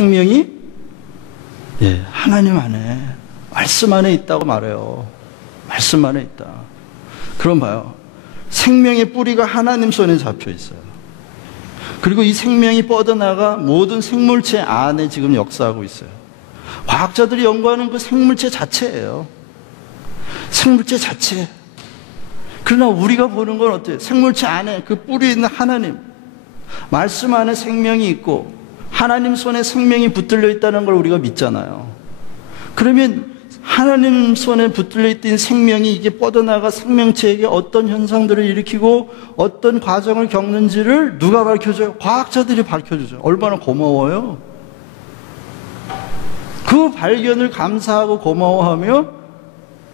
생명이 하나님 안에, 말씀 안에 있다고 말해요. 말씀 안에 있다. 그럼 봐요. 생명의 뿌리가 하나님 손에 잡혀 있어요. 그리고 이 생명이 뻗어나가 모든 생물체 안에 지금 역사하고 있어요. 과학자들이 연구하는 그 생물체 자체예요. 생물체 자체. 그러나 우리가 보는 건 어때요? 생물체 안에 그 뿌리에 있는 하나님, 말씀 안에 생명이 있고 하나님 손에 생명이 붙들려 있다는 걸 우리가 믿잖아요. 그러면 하나님 손에 붙들려 있던 생명이 이게 뻗어나가 생명체에게 어떤 현상들을 일으키고 어떤 과정을 겪는지를 누가 밝혀줘요? 과학자들이 밝혀주죠. 얼마나 고마워요. 그 발견을 감사하고 고마워하며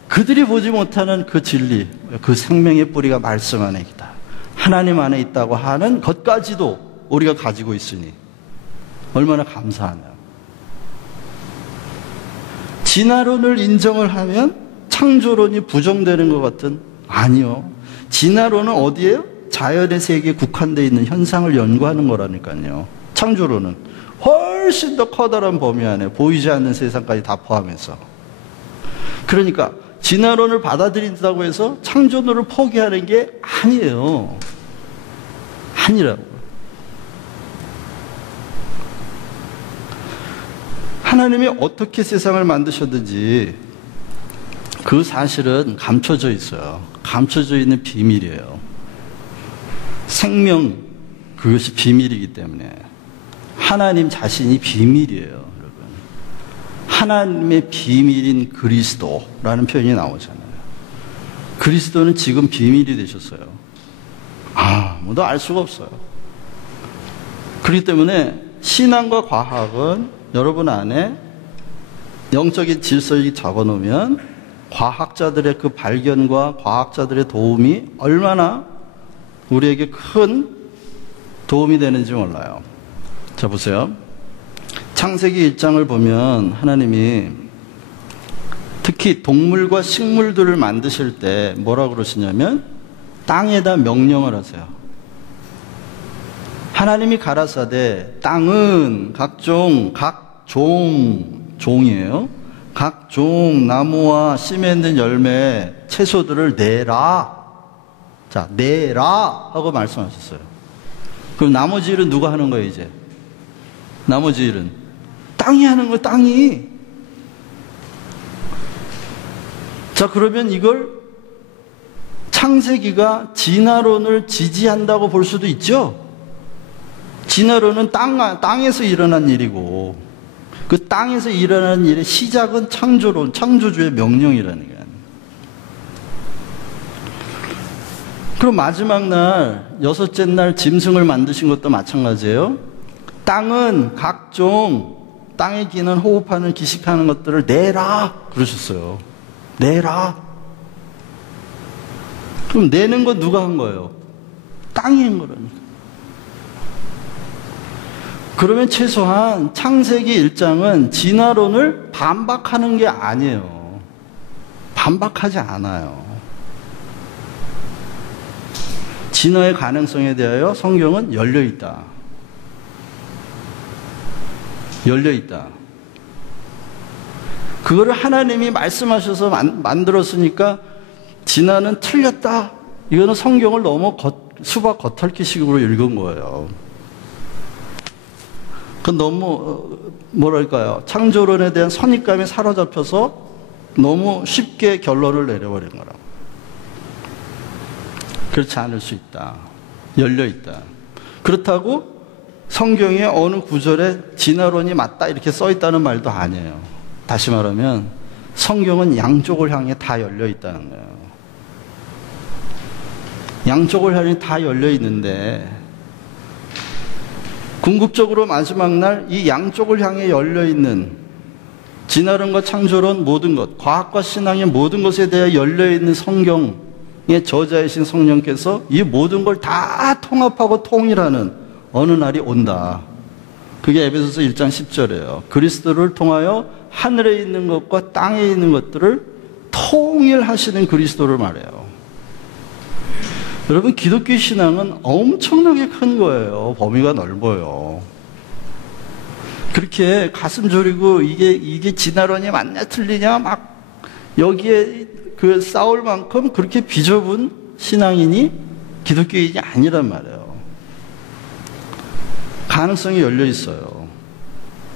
그들이 보지 못하는 그 진리, 그 생명의 뿌리가 말씀 안에 있다, 하나님 안에 있다고 하는 것까지도 우리가 가지고 있으니 얼마나 감사하냐. 진화론을 인정을 하면 창조론이 부정되는 것 같은, 아니요. 진화론은 어디에요? 자연의 세계에 국한되어 있는 현상을 연구하는 거라니까요. 창조론은 훨씬 더 커다란 범위 안에 보이지 않는 세상까지 다 포함해서. 그러니까 진화론을 받아들인다고 해서 창조론을 포기하는 게 아니에요. 아니라고. 하나님이 어떻게 세상을 만드셨는지 그 사실은 감춰져 있어요. 감춰져 있는 비밀이에요. 생명, 그것이 비밀이기 때문에 하나님 자신이 비밀이에요, 여러분. 하나님의 비밀인 그리스도라는 표현이 나오잖아요. 그리스도는 지금 비밀이 되셨어요. 아무도 알 수가 없어요. 그렇기 때문에 신앙과 과학은 여러분 안에 영적인 질서를 적어놓으면 과학자들의 그 발견과 과학자들의 도움이 얼마나 우리에게 큰 도움이 되는지 몰라요. 자, 보세요. 창세기 1장을 보면 하나님이 특히 동물과 식물들을 만드실 때 뭐라고 그러시냐면 땅에다 명령을 하세요. 하나님이 가라사대 땅은 종이에요. 각종 나무와 씨에 있는 열매, 채소들을 내라. 자, 내라 하고 말씀하셨어요. 그럼 나머지 일은 누가 하는 거예요, 이제? 나머지 일은 땅이 하는 거예요, 땅이. 자, 그러면 이걸 창세기가 진화론을 지지한다고 볼 수도 있죠? 진화론은 땅에서 일어난 일이고 그 땅에서 일어난 일의 시작은 창조론, 창조주의 명령이라는 거예요. 그럼 마지막 날, 여섯째 날 짐승을 만드신 것도 마찬가지예요. 땅은 각종 땅에 기는 호흡하는 기식하는 것들을 내라 그러셨어요. 내라. 그럼 내는 건 누가 한 거예요? 땅이 한 거라니까. 그러면 최소한 창세기 1장은 진화론을 반박하는 게 아니에요. 반박하지 않아요. 진화의 가능성에 대하여 성경은 열려있다. 열려있다. 그거를 하나님이 말씀하셔서 만들었으니까 진화는 틀렸다. 이거는 성경을 너무 수박 겉핥기식으로 읽은 거예요. 그건 너무 뭐랄까요, 창조론에 대한 선입감에 사로잡혀서 너무 쉽게 결론을 내려버린 거라고. 그렇지 않을 수 있다. 열려있다. 그렇다고 성경의 어느 구절에 진화론이 맞다 이렇게 써있다는 말도 아니에요. 다시 말하면 성경은 양쪽을 향해 다 열려있다는 거예요. 양쪽을 향해 다 열려있는데 궁극적으로 마지막 날 이 양쪽을 향해 열려있는 진화론과 창조론 모든 것, 과학과 신앙의 모든 것에 대해 열려있는 성경의 저자이신 성령께서 이 모든 걸 다 통합하고 통일하는 어느 날이 온다. 그게 에베소서 1장 10절이에요. 그리스도를 통하여 하늘에 있는 것과 땅에 있는 것들을 통일하시는 그리스도를 말해요. 여러분, 기독교 신앙은 엄청나게 큰 거예요. 범위가 넓어요. 그렇게 가슴 졸이고 이게 진화론이 맞냐 틀리냐 막 여기에 그 싸울 만큼 그렇게 비좁은 신앙인이 기독교인이 아니란 말이에요. 가능성이 열려 있어요.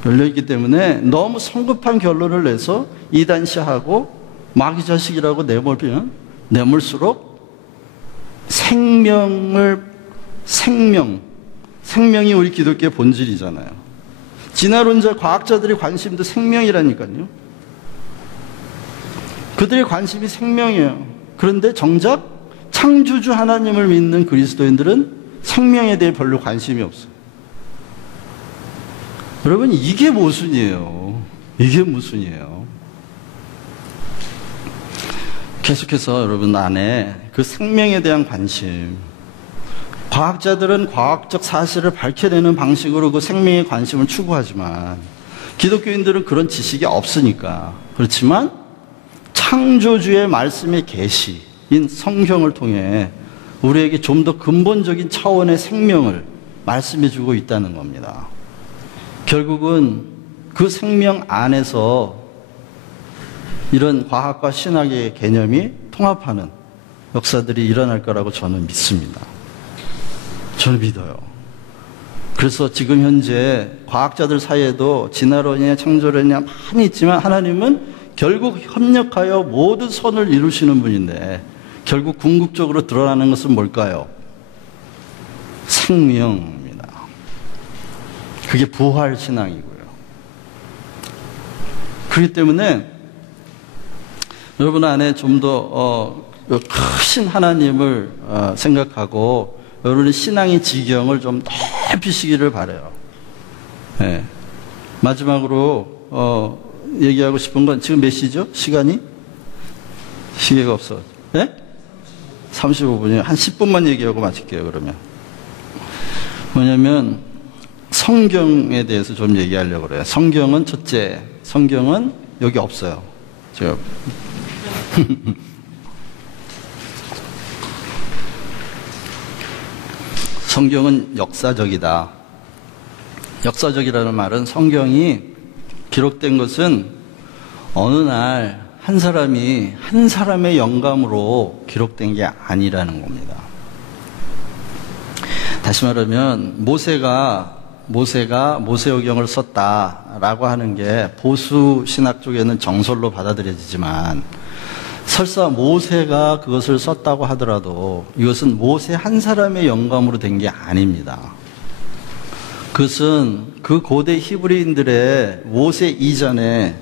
열려 있기 때문에 너무 성급한 결론을 내서 이단시하고 마귀 자식이라고 내몰수록 생명이 우리 기독교의 본질이잖아요. 진화론자 과학자들의 관심도 생명이라니까요. 그들의 관심이 생명이에요. 그런데 정작 창조주 하나님을 믿는 그리스도인들은 생명에 대해 별로 관심이 없어요. 여러분, 이게 모순이에요. 이게 모순이에요. 계속해서 여러분 안에 그 생명에 대한 관심, 과학자들은 과학적 사실을 밝혀내는 방식으로 그 생명의 관심을 추구하지만 기독교인들은 그런 지식이 없으니까. 그렇지만 창조주의 말씀의 계시인 성경을 통해 우리에게 좀 더 근본적인 차원의 생명을 말씀해주고 있다는 겁니다. 결국은 그 생명 안에서 이런 과학과 신학의 개념이 통합하는 역사들이 일어날 거라고 저는 믿습니다. 저는 믿어요. 그래서 지금 현재 과학자들 사이에도 진화론이냐 창조론이냐 많이 있지만 하나님은 결국 협력하여 모든 선을 이루시는 분인데 결국 궁극적으로 드러나는 것은 뭘까요? 생명입니다. 그게 부활 신앙이고요. 그렇기 때문에 여러분 안에 좀 더 크신 하나님을 생각하고 여러분의 신앙의 지경을 좀 넓히시기를 바라요. 네. 마지막으로 얘기하고 싶은 건 지금 몇 시죠? 시간이? 시계가 없어. 네? 35분이요. 한 10분만 얘기하고 마칠게요. 그러면 뭐냐면 성경에 대해서 좀 얘기하려고 그래요. 성경은 첫째, 성경은 여기 없어요. 제가 성경은 역사적이다. 역사적이라는 말은 성경이 기록된 것은 어느 날 한 사람이 한 사람의 영감으로 기록된 게 아니라는 겁니다. 다시 말하면 모세가 모세오경을 썼다라고 하는 게 보수 신학 쪽에는 정설로 받아들여지지만 설사 모세가 그것을 썼다고 하더라도 이것은 모세 한 사람의 영감으로 된 게 아닙니다. 그것은 그 고대 히브리인들의 모세 이전에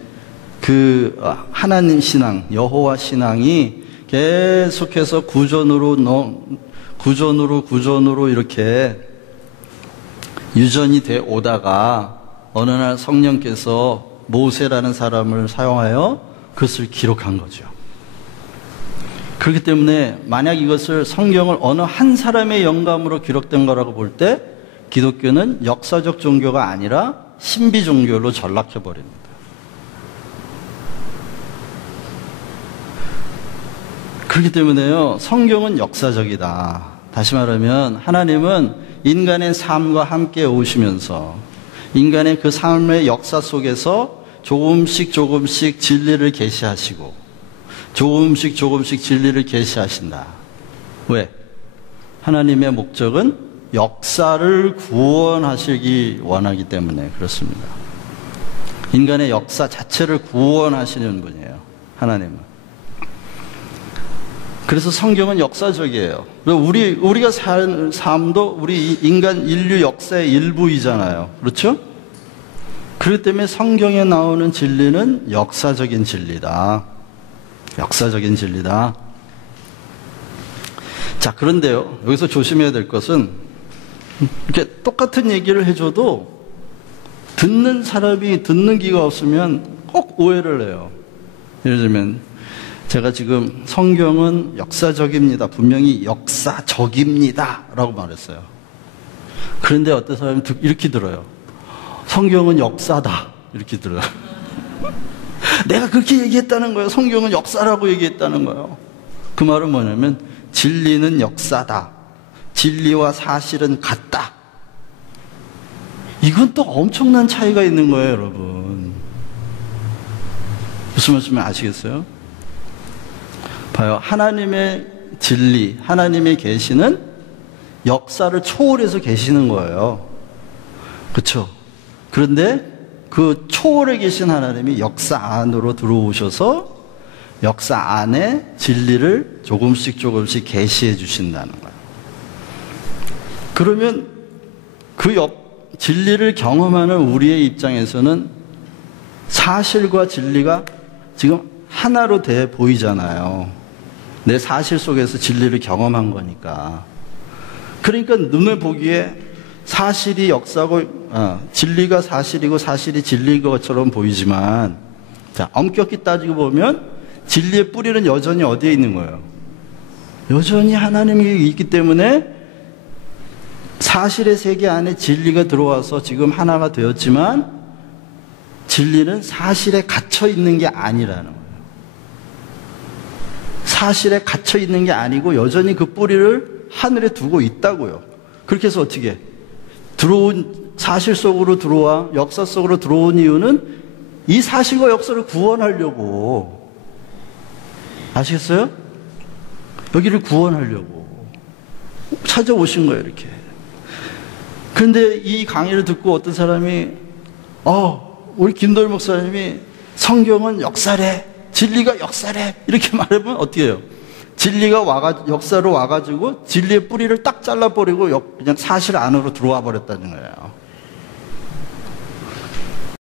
그 하나님 신앙, 여호와 신앙이 계속해서 구전으로 이렇게 유전이 돼 오다가 어느 날 성령께서 모세라는 사람을 사용하여 그것을 기록한 거죠. 그렇기 때문에 만약 이것을 성경을 어느 한 사람의 영감으로 기록된 거라고 볼 때 기독교는 역사적 종교가 아니라 신비 종교로 전락해 버립니다. 그렇기 때문에요, 성경은 역사적이다. 다시 말하면 하나님은 인간의 삶과 함께 오시면서 인간의 그 삶의 역사 속에서 조금씩 진리를 계시하시고 조금씩 진리를 계시하신다. 왜? 하나님의 목적은 역사를 구원하시기 원하기 때문에 그렇습니다. 인간의 역사 자체를 구원하시는 분이에요, 하나님은. 그래서 성경은 역사적이에요. 우리가 사는 삶도 우리 인류 역사의 일부이잖아요. 그렇죠? 그렇기 때문에 성경에 나오는 진리는 역사적인 진리다. 역사적인 진리다. 자, 그런데요, 여기서 조심해야 될 것은 이렇게 똑같은 얘기를 해줘도 듣는 사람이 듣는 귀가 없으면 꼭 오해를 해요. 예를 들면 제가 지금 성경은 역사적입니다. 분명히 역사적입니다. 라고 말했어요. 그런데 어떤 사람은 이렇게 들어요. 성경은 역사다. 이렇게 들어요. 내가 그렇게 얘기했다는 거예요. 성경은 역사라고 얘기했다는 거예요. 그 말은 뭐냐면 진리는 역사다. 진리와 사실은 같다. 이건 또 엄청난 차이가 있는 거예요, 여러분. 무슨 말씀인지 아시겠어요? 봐요. 하나님의 진리, 하나님의 계시는 역사를 초월해서 계시는 거예요. 그렇죠? 그런데 그 초월해 계신 하나님이 역사 안으로 들어오셔서 역사 안에 진리를 조금씩 계시해 주신다는 거예요. 그러면 그 진리를 경험하는 우리의 입장에서는 사실과 진리가 지금 하나로 돼 보이잖아요. 내 사실 속에서 진리를 경험한 거니까. 그러니까 눈에 보기에 사실이 역사고, 진리가 사실이고 사실이 진리인 것처럼 보이지만, 자, 엄격히 따지고 보면 진리의 뿌리는 여전히 어디에 있는 거예요? 여전히 하나님이 있기 때문에 사실의 세계 안에 진리가 들어와서 지금 하나가 되었지만 진리는 사실에 갇혀 있는 게 아니라는 거예요. 사실에 갇혀 있는 게 아니고 여전히 그 뿌리를 하늘에 두고 있다고요. 그렇게 해서 어떻게 들어온 사실 속으로 들어와 역사 속으로 들어온 이유는 이 사실과 역사를 구원하려고. 아시겠어요? 여기를 구원하려고 찾아오신 거예요, 이렇게. 그런데 이 강의를 듣고 어떤 사람이 우리 김도일 목사님이 성경은 역사래, 진리가 역사래 이렇게 말하면 어떻게 해요? 진리가 역사로 와가지고 진리의 뿌리를 딱 잘라버리고 그냥 사실 안으로 들어와 버렸다는 거예요.